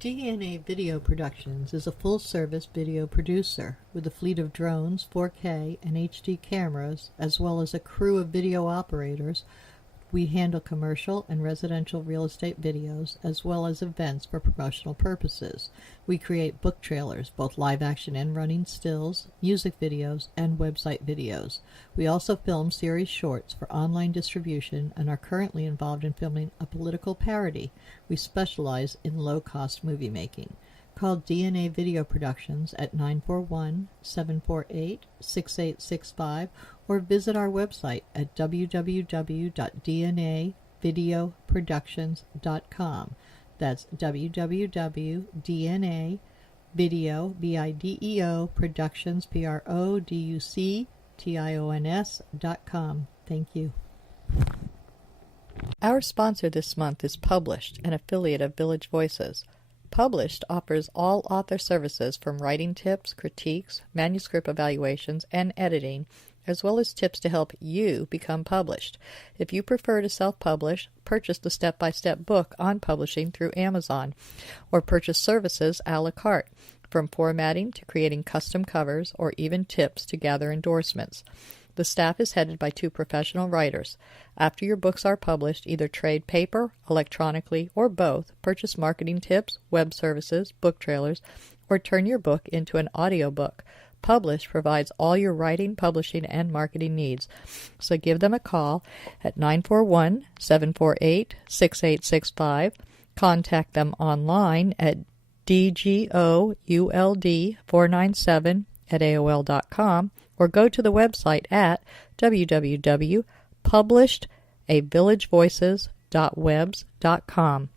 DNA Video Productions is a full-service video producer with a fleet of drones, 4K, and HD cameras, as well as a crew of video operators. We handle commercial and residential real estate videos, as well as events for promotional purposes. We create book trailers, both live-action and running stills, music videos, and website videos. We also film series shorts for online distribution and are currently involved in filming a political parody. We specialize in low-cost movie making. Call DNA Video Productions at 941-748-6865 or visit our website at www.dnavideoproductions.com. That's www.dnavideoproductions.com. Thank you. Our sponsor this month is Published, an affiliate of Village Voices. Published offers all author services from writing tips, critiques, manuscript evaluations, and editing, as well as tips to help you become published. If you prefer to self-publish, purchase the step-by-step book on publishing through Amazon, or purchase services a la carte, from formatting to creating custom covers, or even tips to gather endorsements. The staff is headed by 2 professional writers. After your books are published, either trade paper, electronically, or both, purchase marketing tips, web services, book trailers, or turn your book into an audiobook. Publish provides all your writing, publishing, and marketing needs. So give them a call at 941-748-6865. Contact them online at dgould497@aol.com, or go to the website at www.publishedavillagevoices.webs.com.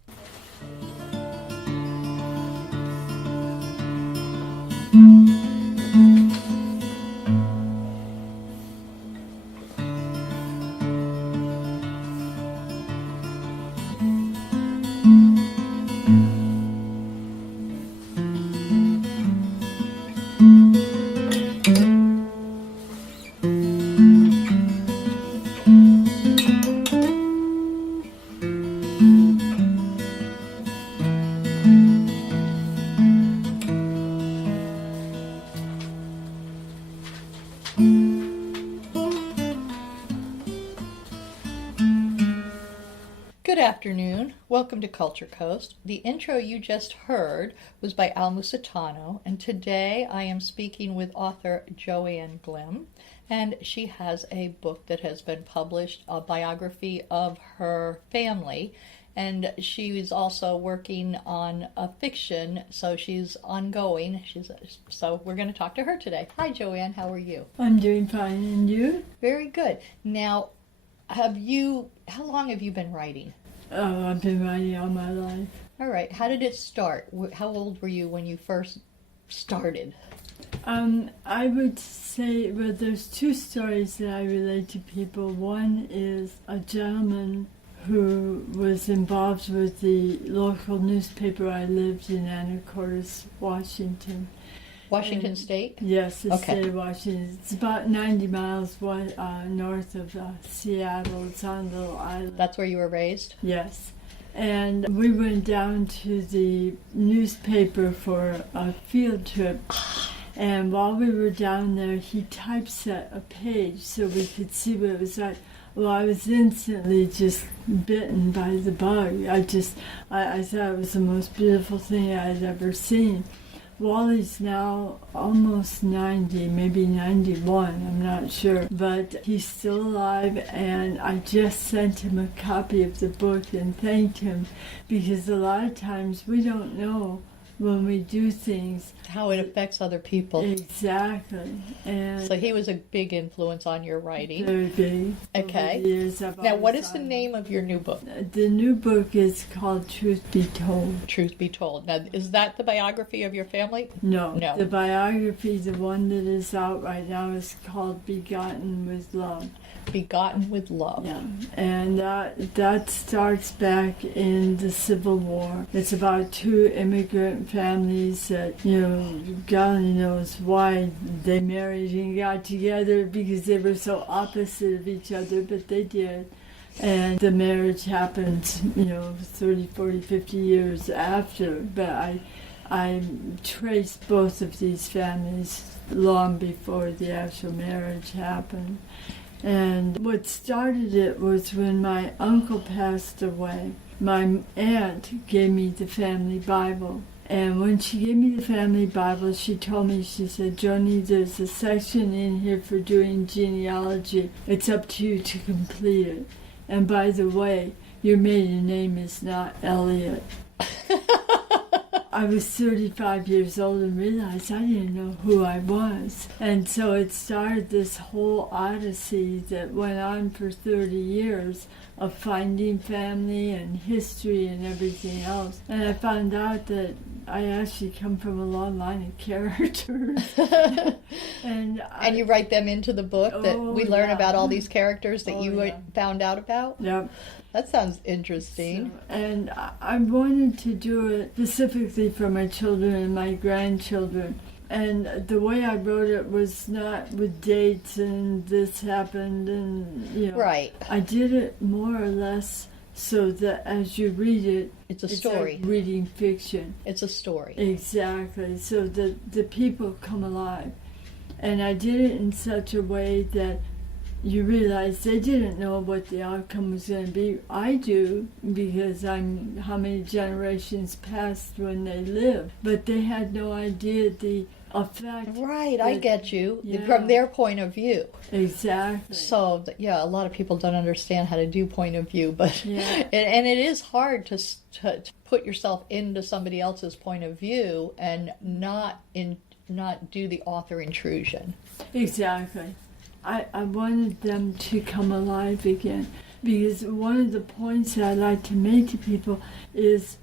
Good afternoon. Welcome to Culture Coast. The intro you just heard was by Al Musitano, and today I am speaking with author Joann Glim, and she has a book that has been published, a biography of her family, and she is also working on a fiction, so she's ongoing. So we're going to talk to her today. Hi, Joann. How are you? I'm doing fine, and you? Very good. Now, how long have you been writing? Oh, I've been writing all my life. All right. How did it start? How old were you when you first started? I would say, well, there's 2 stories that I relate to people. One is a gentleman who was involved with the local newspaper I lived in, Anacortes, Washington. Washington State? Yes, the state of Washington. It's about 90 miles north of Seattle. It's on a little island. That's where you were raised? Yes. And we went down to the newspaper for a field trip. And while we were down there, he typeset a page so we could see what it was like. Well, I was instantly just bitten by the bug. I thought it was the most beautiful thing I had ever seen. Wally's now almost 90, maybe 91, I'm not sure, but he's still alive, and I just sent him a copy of the book and thanked him, because a lot of times we don't know when we do things how it affects other people. Exactly. And so he was a big influence on your writing. Very big. Okay. Now, what is the name of your new book? The new book is called Truth Be Told. Truth Be Told. Now, is that the biography of your family? No. The biography, the one that is out right now, is called Begotten with Love. Begotten with Love. Yeah, and that starts back in the Civil War. It's about 2 immigrant families that, God only knows why they married and got together, because they were so opposite of each other, but they did. And the marriage happened, 30, 40, 50 years after, but I traced both of these families long before the actual marriage happened. And what started it was when my uncle passed away. My aunt gave me the family Bible. And when she gave me the family Bible, she told me, she said, Joni, there's a section in here for doing genealogy. It's up to you to complete it. And by the way, your maiden name is not Elliot. I was 35 years old and realized I didn't know who I was. And so it started this whole odyssey that went on for 30 years of finding family and history and everything else. And I found out that I actually come from a long line of characters. and you write them into the book that we learn about all these characters that you found out about? Yep. That sounds interesting. So, and I wanted to do it specifically for my children and my grandchildren. And the way I wrote it was not with dates and this happened and, Right. I did it more or less so that as you read it, it's a story. Like reading fiction. It's a story. Exactly. So the people come alive. And I did it in such a way that you realize they didn't know what the outcome was going to be. I do, because I'm how many generations passed when they lived. But they had no idea the effect. Right, I get you. From their point of view. Exactly. So, a lot of people don't understand how to do point of view, but and it is hard to put yourself into somebody else's point of view and not do the author intrusion. Exactly. I wanted them to come alive again, because one of the points that I like to make to people is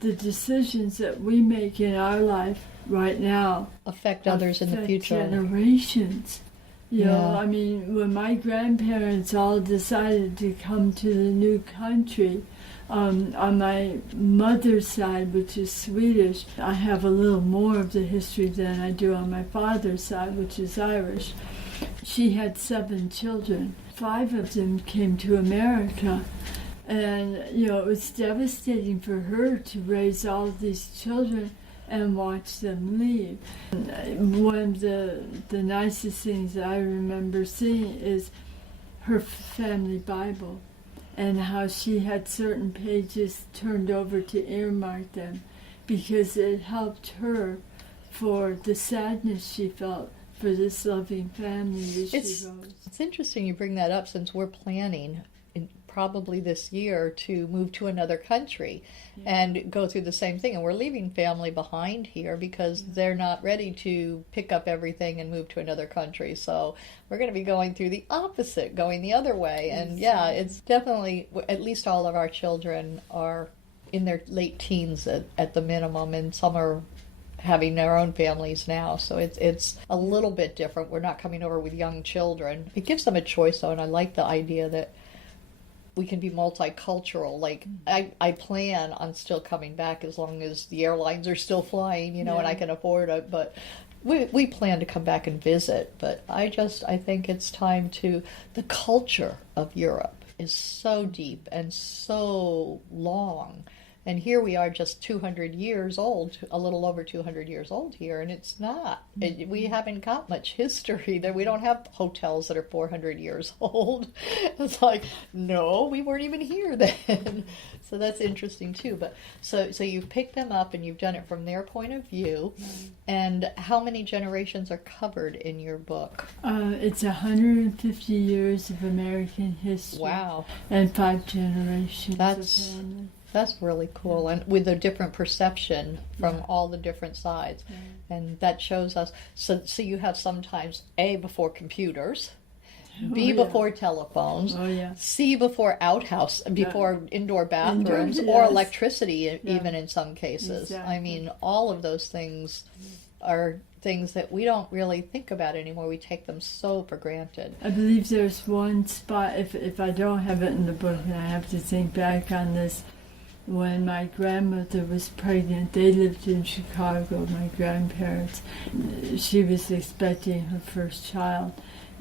the decisions that we make in our life right now affect others in the future. Generations. I mean, when my grandparents all decided to come to the new country, on my mother's side, which is Swedish, I have a little more of the history than I do on my father's side, which is Irish. She had 7 children. 5 of them came to America. And, it was devastating for her to raise all of these children and watch them leave. And one of the nicest things that I remember seeing is her family Bible, and how she had certain pages turned over to earmark them, because it helped her for the sadness she felt for this loving family that she wrote. It's interesting you bring that up, since we're planning probably this year to move to another country and go through the same thing. And we're leaving family behind here because they're not ready to pick up everything and move to another country. So we're going to be going through the opposite, going the other way. And it's definitely, at least all of our children are in their late teens at the minimum, and some are having their own families now, so it's a little bit different. We're not coming over with young children. It gives them a choice, though, and I like the idea that we can be multicultural. Like, I plan on still coming back as long as the airlines are still flying, and I can afford it, but we plan to come back and visit. But I think it's time to, the culture of Europe is so deep and so long. And here we are just 200 years old, a little over 200 years old here, and it's not. We haven't got much history there. We don't have hotels that are 400 years old. It's like, no, we weren't even here then. So that's interesting too. But so you've picked them up and you've done it from their point of view. And how many generations are covered in your book? It's 150 years of American history. Wow. And 5 generations of family. That's really cool, and with a different perception from all the different sides. And that shows us, so you have sometimes A, before computers, B, before telephones, C, before indoor bathrooms, or electricity even in some cases. Exactly. I mean, all of those things are things that we don't really think about anymore. We take them so for granted. I believe there's one spot, if I don't have it in the book, and I have to think back on this, when my grandmother was pregnant, they lived in Chicago, my grandparents. She was expecting her first child.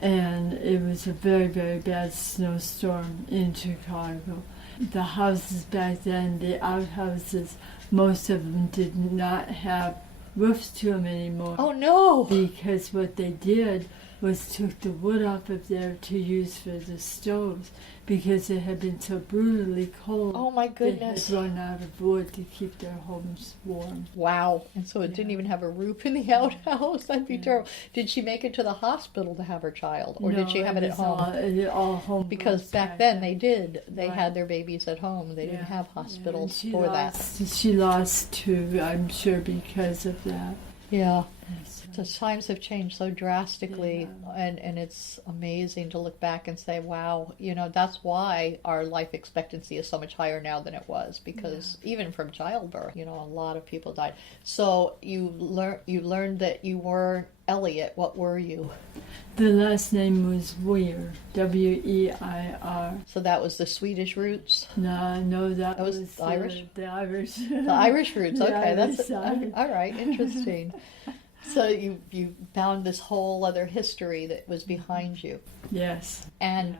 and it was a very, very bad snowstorm in Chicago. The houses back then, the outhouses, most of them did not have roofs to them anymore. Oh no! Because what they did was took the wood off of there to use for the stoves, because it had been so brutally cold. Oh my goodness! They had run out of wood to keep their homes warm. Wow! And so it didn't even have a roof in the outhouse. That'd be terrible. Did she make it to the hospital to have her child, or did she have it at home? All home. Because back then they did. They had their babies at home. They didn't have hospitals for that. She lost two, I'm sure, because of that. Yeah. The times have changed so drastically, and it's amazing to look back and say, wow, that's why our life expectancy is so much higher now than it was, because even from childbirth, a lot of people died. So you learned that you weren't Elliot. What were you? The last name was Weir, W-E-I-R. So that was the Swedish roots? No, that was Irish? The Irish. The Irish roots, okay. That's all right, interesting. So you found this whole other history that was behind you. Yes. And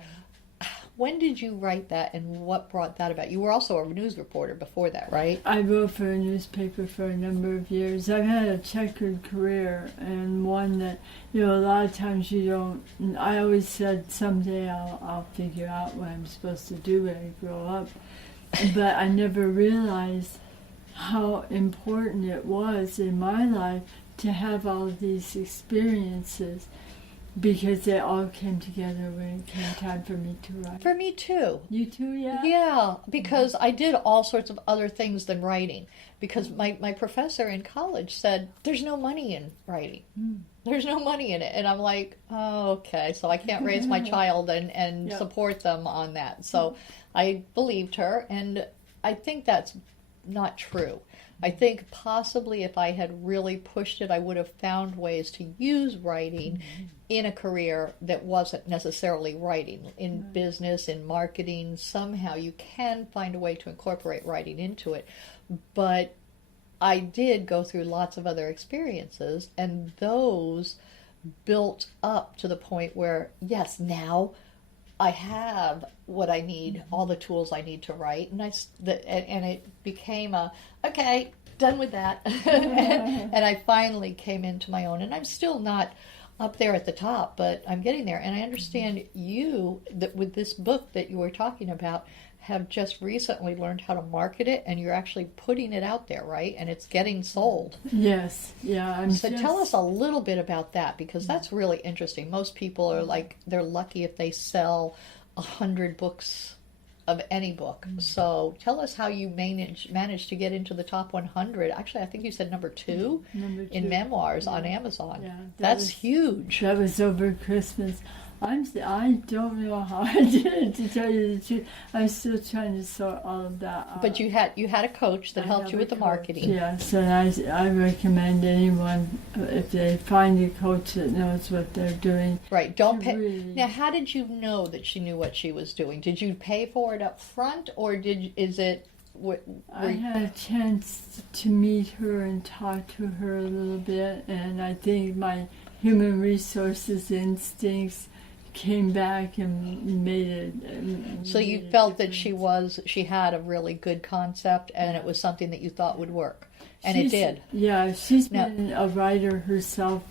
when did you write that, and what brought that about? You were also a news reporter before that, right? I wrote for a newspaper for a number of years. I've had a checkered career, and one that, a lot of times you don't... I always said someday I'll figure out what I'm supposed to do when I grow up. But I never realized how important it was in my life to have all of these experiences, because they all came together when it came time for me to write. For me too. You too, yeah? Yeah, because I did all sorts of other things than writing. Because my professor in college said, there's no money in writing. There's no money in it. And I'm like, oh, okay, so I can't raise my child and support them on that. So I believed her, and I think that's not true. I think possibly if I had really pushed it, I would have found ways to use writing in a career that wasn't necessarily writing. In business, in marketing, somehow you can find a way to incorporate writing into it. But I did go through lots of other experiences, and those built up to the point where, yes, now I have what I need, all the tools I need to write, and it became okay, done with that. And I finally came into my own, and I'm still not up there at the top, but I'm getting there. And I understand you, that with this book that you were talking about, have just recently learned how to market it, and you're actually putting it out there, right? And it's getting sold. Yes, yeah. Tell us a little bit about that, because that's really interesting. Most people are like, they're lucky if they sell 100 books of any book. So tell us how you managed to get into the top 100. Actually, I think you said number two in memoirs on Amazon. Yeah, that's huge. That was over Christmas. I don't know how I did it, to tell you the truth. I'm still trying to sort all of that out. But you had a coach that helped you with the marketing. Yes, and I recommend anyone, if they find a coach that knows what they're doing. Right, don't pay. Now, how did you know that she knew what she was doing? Did you pay for it up front, or I had a chance to meet her and talk to her a little bit, and I think my human resources instincts came back and made it. So you felt that she had a really good concept, and it was something that you thought would work, and it did. Yeah, she's been a writer herself,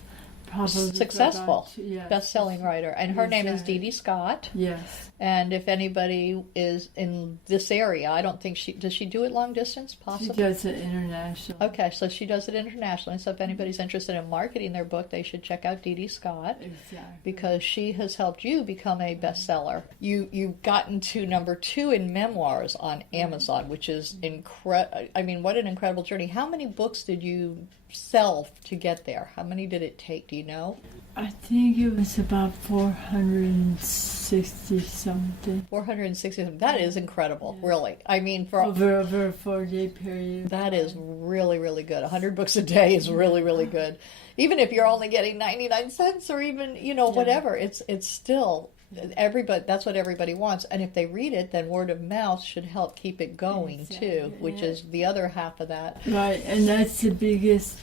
probably successful, best-selling writer, and her name is Dee Dee Scott. Yes. And if anybody is in this area, I don't think does she do it long distance, possibly? She does it internationally. Okay, so she does it internationally. So if anybody's interested in marketing their book, they should check out Dee Dee Scott. Exactly. Because she has helped you become a bestseller. You've gotten to number 2 in memoirs on Amazon, which is incredible. I mean, what an incredible journey. How many books did you sell to get there? How many did it take? Do you know? I think it was about 460 something. 460 something. That is incredible, really. I mean, for over a 4-day period. That is really, really good. 100 books a day is really, really good. Even if you're only getting 99 cents or even, whatever, it's still everybody, that's what everybody wants. And if they read it, then word of mouth should help keep it going too, which is the other half of that. Right, and that's the biggest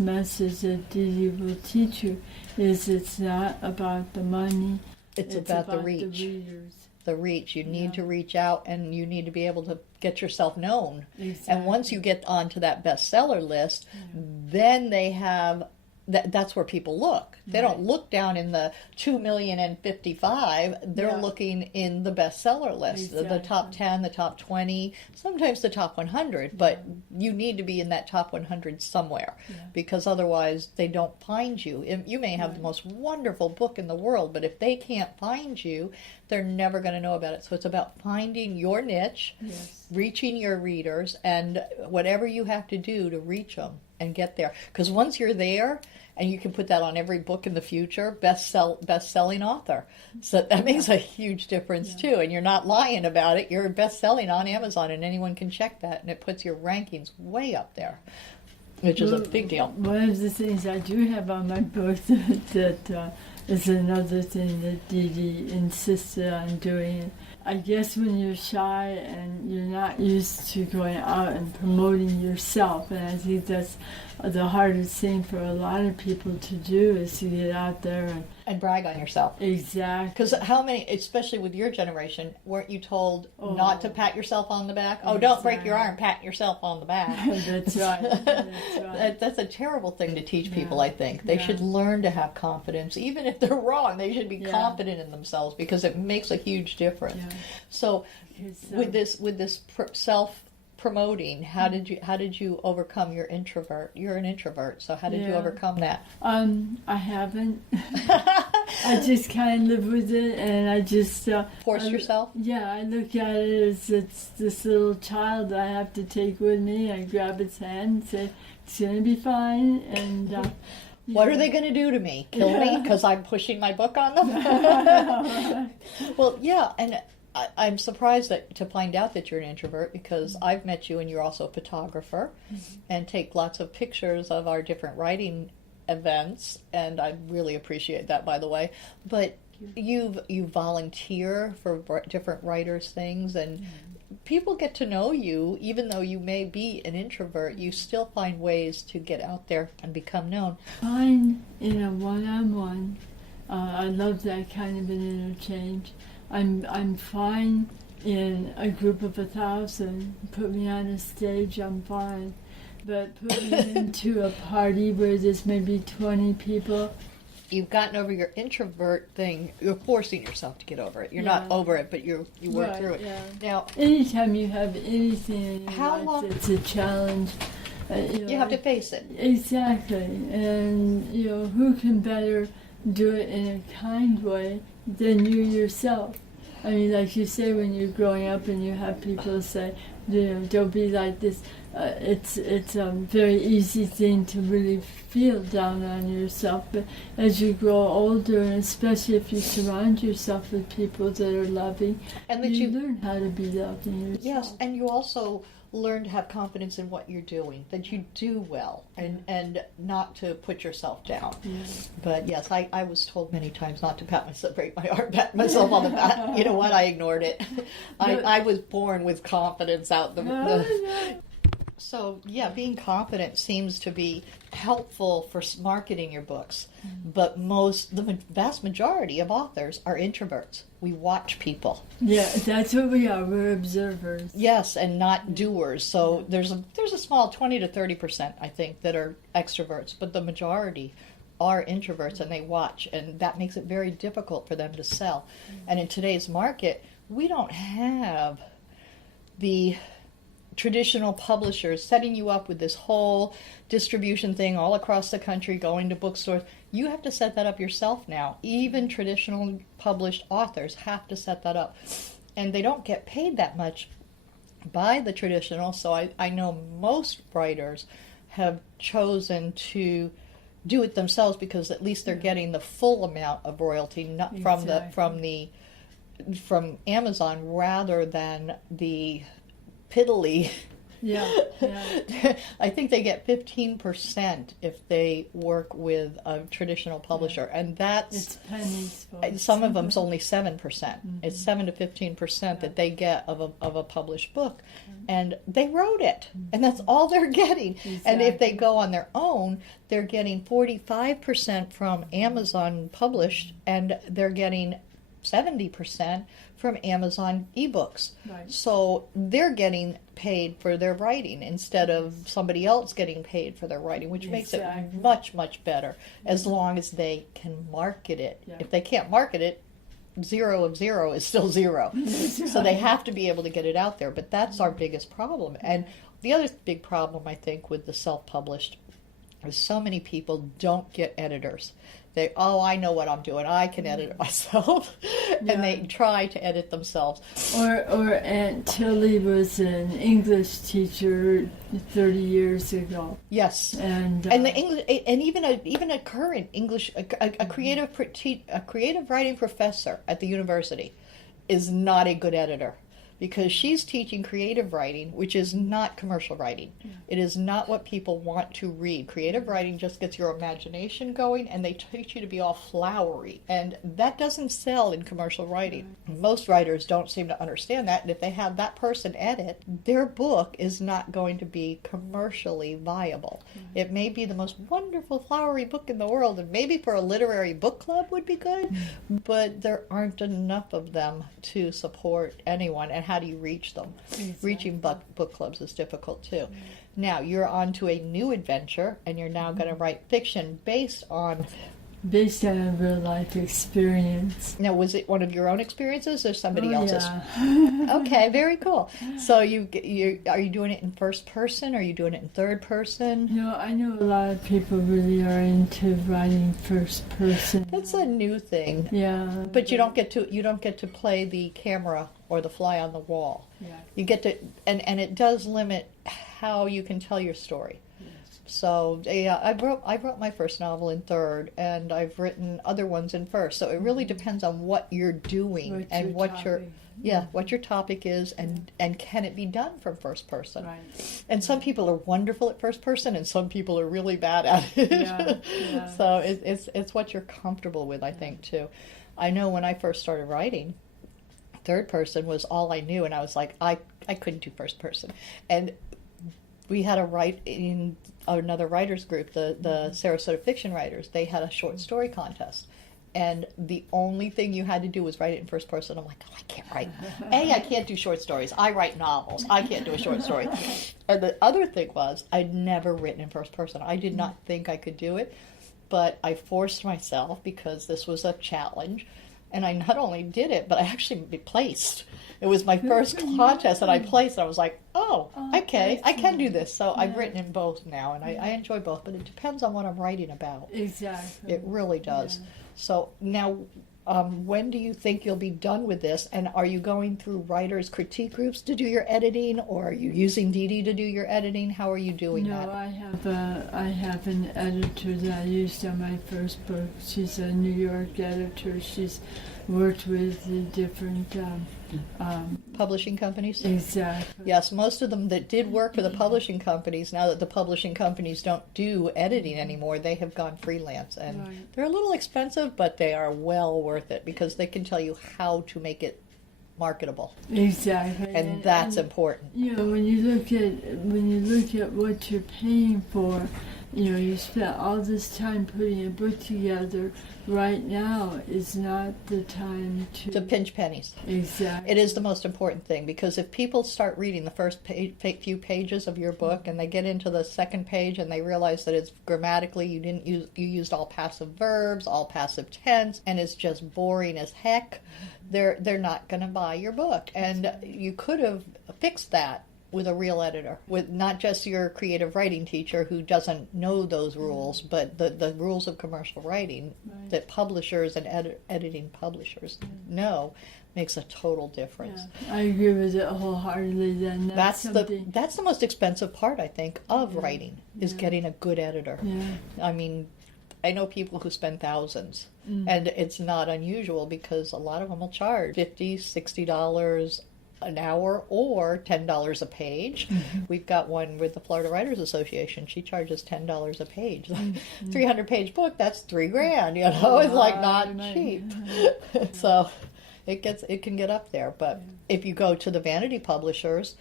message that Didi will teach you, is it's not about the money. It's about the reach. The readers. The reach. You need to reach out, and you need to be able to get yourself known. Exactly. And once you get onto that bestseller list, then they have... That's where people look. They don't look down in the 2,055,000. They're looking in the bestseller list, the top 10, the top 20, sometimes the top 100. But you need to be in that top 100 somewhere, because otherwise they don't find you. You may have the most wonderful book in the world, but if they can't find you, they're never going to know about it. So it's about finding your niche, reaching your readers, and whatever you have to do to reach them and get there. Because once you're there, and you can put that on every book in the future, best-selling author. So that makes a huge difference too. And you're not lying about it. You're best-selling on Amazon, and anyone can check that, and it puts your rankings way up there, which is a big deal. One of the things I do have on my book that is another thing that Didi insisted on doing. I guess when you're shy and you're not used to going out and promoting yourself, and I think that's the hardest thing for a lot of people to do, is to get out there and brag on yourself. Exactly. Because how many, especially with your generation, weren't you told not to pat yourself on the back? Oh, don't break your arm, pat yourself on the back. That's right. That's right. That's a terrible thing to teach people, I think. They should learn to have confidence. Even if they're wrong, they should be confident in themselves, because it makes a huge difference. Yeah. So with this self-promoting, how did you overcome your introvert? You're an introvert, so how did you overcome that? I haven't. I just kind of live with it, and I just force yourself. Yeah, I look at it as it's this little child I have to take with me. I grab its hand and say, "It's gonna be fine." And what are they going to do to me? Kill me because I'm pushing my book on them? Well, yeah, and I'm surprised to find out that you're an introvert, because I've met you and you're also a photographer and take lots of pictures of our different writing events, and I really appreciate that, by the way. But you volunteer for different writers' things, and people get to know you. Even though you may be an introvert, you still find ways to get out there and become known. Fine in a one-on-one. I love that kind of an interchange. I'm fine in a group of 1,000. Put me on a stage, I'm fine. But put me into a party where there's maybe 20 people. You've gotten over your introvert thing. You're forcing yourself to get over it. You're not over it, but you work through it. Yeah. Now, anytime you have anything in your life, it's a challenge. You have to face it. Exactly. And, who can better do it in a kind way than you yourself? I mean, like you say, when you're growing up and you have people say, don't be like this. It's a very easy thing to really feel down on yourself. But as you grow older, and especially if you surround yourself with people that are loving, and that you learn how to be loving yourself. Yes, and you also learn to have confidence in what you're doing, that you do well, and not to put yourself down. Yeah. But yes, I was told many times not to pat myself on the back. You know what? I ignored it. I was born with confidence out the So, being confident seems to be helpful for marketing your books. But the vast majority of authors are introverts. We watch people. Yeah, that's what we are. We're observers. Yes, and not doers. So there's a small 20 to 30%, I think, that are extroverts. But the majority are introverts, and they watch. And that makes it very difficult for them to sell. And in today's market, we don't have the traditional publishers setting you up with this whole distribution thing all across the country, going to bookstores. You have to set that up yourself now. Even traditional published authors have to set that up. And they don't get paid that much by the traditional, so I know most writers have chosen to do it themselves, because at least they're getting the full amount of royalty, not from Amazon, rather than the piddly Yeah, yeah. I think they get 15% if they work with a traditional publisher, and that's It's pennies. Folks. some of them's only 7%. It's 7 to 15% that they get of a published book, and they wrote it, and that's all they're getting. Exactly. And if they go on their own, they're getting 45% from Amazon published, and they're getting 70% from Amazon ebooks. Right. So they're getting paid for their writing instead of somebody else getting paid for their writing, which makes it Exactly. much, much better as long as they can market it. Yeah. If they can't market it, 0 of 0 is still 0. So they have to be able to get it out there. But that's our biggest problem. And the other big problem, I think, with the self-published is so many people don't get editors. I know what I'm doing. I can edit it myself. Yeah. And they try to edit themselves. Or Aunt Tilly was an English teacher 30 years ago. Yes. And the English, and even a current English, a creative writing professor at the university is not a good editor, because she's teaching creative writing, which is not commercial writing. Yeah. It is not what people want to read. Creative writing just gets your imagination going, and they teach you to be all flowery. And that doesn't sell in commercial writing. Most writers don't seem to understand that, and if they have that person edit, their book is not going to be commercially viable. It may be the most wonderful, flowery book in the world, and maybe for a literary book club would be good, but there aren't enough of them to support anyone. And how do you reach them? Exactly. Reaching book clubs is difficult too. Now you're on to a new adventure, and you're now going to write fiction based on a real life experience. Now, was it one of your own experiences or somebody else's? Yeah. Okay, very cool. So are you doing it in first person? Or are you doing it in third person? No, I know a lot of people really are into writing first person. That's a new thing. Yeah. But you don't get to play the camera or the fly on the wall. Yeah. You get to, and it does limit how you can tell your story. So yeah, I wrote my first novel in third, and I've written other ones in first. So it really depends on what you're doing and what your topic is, and can it be done from first person. Right. And some people are wonderful at first person, and some people are really bad at it. Yeah. So it's what you're comfortable with, I think, too. I know when I first started writing, third person was all I knew, and I was like, I couldn't do first person. And we had in another writers group, the Sarasota Fiction Writers. They had a short story contest, and the only thing you had to do was write it in first person. I'm like, I can't write. I can't do short stories. I write novels. I can't do a short story. And the other thing was, I'd never written in first person. I did not think I could do it, but I forced myself because this was a challenge. And I not only did it, but I actually placed. It was my first contest, and I placed. And I was like, oh, okay, I can do this. So I've written in both now, and I enjoy both. But it depends on what I'm writing about. Exactly. It really does. Yeah. So now, when do you think you'll be done with this? And are you going through writers' critique groups to do your editing, or are you using Dee Dee to do your editing? How are you doing that? No, I have an editor that I used on my first book. She's a New York editor. She's worked with the different Publishing companies? Exactly. Yes, most of them that did work for the publishing companies, now that the publishing companies don't do editing anymore, they have gone freelance. And Right. they're a little expensive, but they are well worth it because they can tell you how to make it marketable. Exactly. And that's important. You know, when you look at what you're paying for, you know, you spent all this time putting a book together. Right now is not the time To pinch pennies. Exactly. It is the most important thing, because if people start reading the first few pages of your book and they get into the second page and they realize that it's grammatically you used all passive verbs, all passive tense, and it's just boring as heck, they're not going to buy your book. And you could have fixed that with a real editor, with not just your creative writing teacher who doesn't know those rules, but the rules of commercial writing that publishers and editing publishers know makes a total difference. Yeah, I agree with it wholeheartedly. Then That's the most expensive part, I think, of writing, is getting a good editor. Yeah. I mean, I know people who spend thousands, and it's not unusual because a lot of them will charge $50, $60 an hour or $10 a page. We've got one with the Florida Writers Association. She charges $10 a page. 300-page book, that's $3,000, it's like not cheap. So it can get up there. But if you go to the vanity publishers,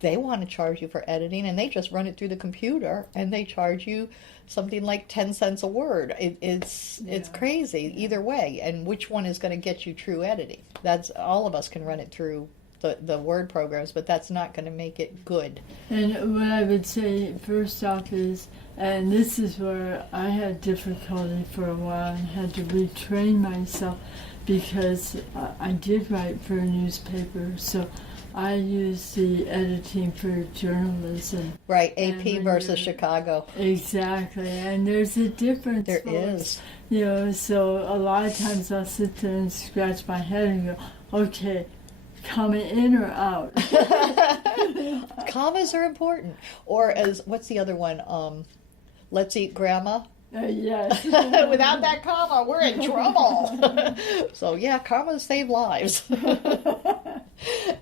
they want to charge you for editing, and they just run it through the computer, and they charge you something like 10 cents a word. It's crazy either way. And which one is going to get you true editing? That's all of us can run it through the word programs, but that's not going to make it good. And what I would say first off is, and this is where I had difficulty for a while and had to retrain myself, because I did write for a newspaper, so I use the editing for journalism. Right, AP versus Chicago. Exactly, and there's a difference. There is. So a lot of times I'll sit there and scratch my head and go, okay, comma in or out? Commas are important. Or what's the other one? Let's eat grandma. Yes. Without that comma, we're in trouble. So yeah, commas save lives.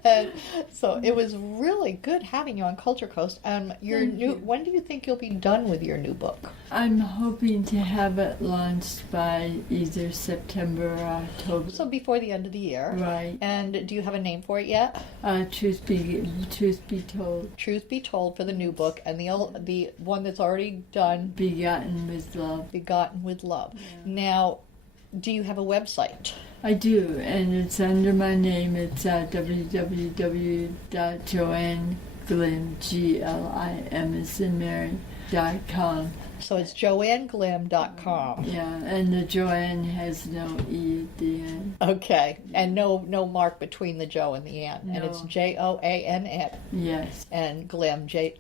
And so it was really good having you on Culture Coast. When do you think you'll be done with your new book? I'm hoping to have it launched by either September or October. So before the end of the year. Right. And do you have a name for it yet? Truth be told. Truth Be Told for the new book, and the one that's already done. Begotten with Love. Begotten with Love. Yeah. Now, do you have a website? I do, and it's under my name. It's www.joannglim.com. So it's joannglim.com. Yeah, and the Joann has no E at the end. Okay, and no mark between the Joe and the N. No. And it's Joann. Yes. And Glim, Glim,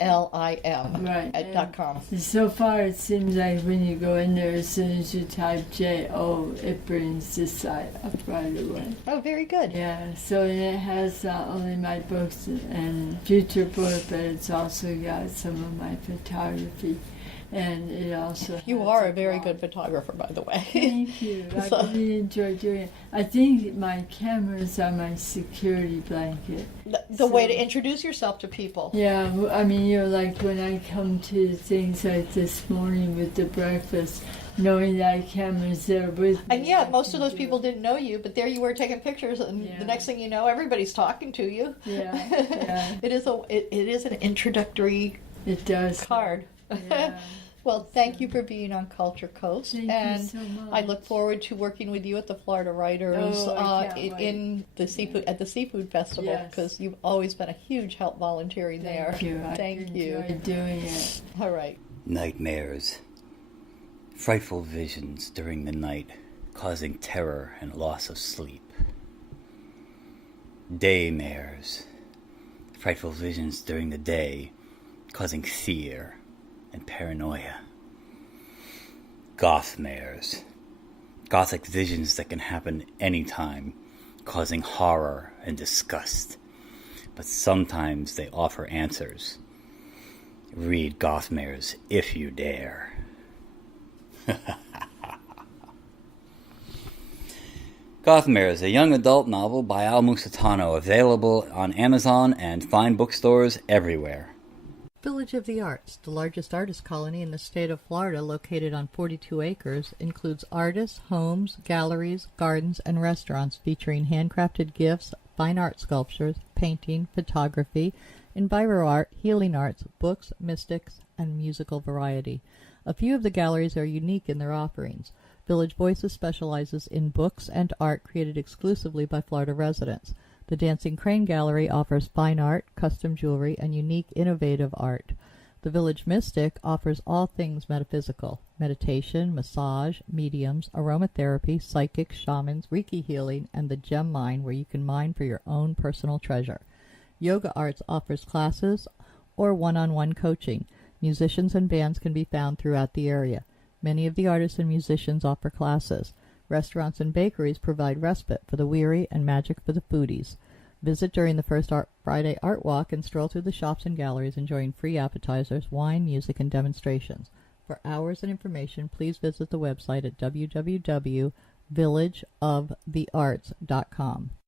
right. at .com. So far, it seems like when you go in there, as soon as you type J-O, it brings the site up right away. Oh, very good. Yeah, so it has not only my books and future book, but it's also got some of my photography. And it also You are a very good photographer, by the way. Thank you. I really enjoy doing it. I think my cameras are my security blanket. The way to introduce yourself to people. Yeah, I mean, like when I come to things like this morning with the breakfast, knowing that cameras there with me. And yeah, most of those people didn't know you, but there you were taking pictures, and the next thing you know, everybody's talking to you. Yeah. It is an introductory card. Yeah. Well, thank you for being on Culture Coast. Thank you so much. I look forward to working with you at the Florida Writers in the seafood festival, because you've always been a huge help volunteering there. Thank you. Thank you. I enjoy doing it. All right. Nightmares. Frightful visions during the night, causing terror and loss of sleep. Daymares. Frightful visions during the day, causing fear and paranoia. Gothmares. Gothic visions that can happen anytime, causing horror and disgust. But sometimes they offer answers. Read Gothmares if you dare. Gothmares, a young adult novel by Al Musitano, available on Amazon and fine bookstores everywhere. Village of the Arts, the largest artist colony in the state of Florida, located on 42 acres, includes artists, homes, galleries, gardens, and restaurants featuring handcrafted gifts, fine art sculptures, painting, photography, enviro art, healing arts, books, mystics, and musical variety. A few of the galleries are unique in their offerings. Village Voices specializes in books and art created exclusively by Florida residents. The Dancing Crane Gallery offers fine art, custom jewelry, and unique, innovative art. The Village Mystic offers all things metaphysical: meditation, massage, mediums, aromatherapy, psychics, shamans, Reiki healing, and the gem mine, where you can mine for your own personal treasure. Yoga Arts offers classes or one-on-one coaching. Musicians and bands can be found throughout the area. Many of the artists and musicians offer classes. Restaurants and bakeries provide respite for the weary and magic for the foodies. Visit during the first Friday Art Walk and stroll through the shops and galleries enjoying free appetizers, wine, music, and demonstrations. For hours and information, please visit the website at www.villageofthearts.com.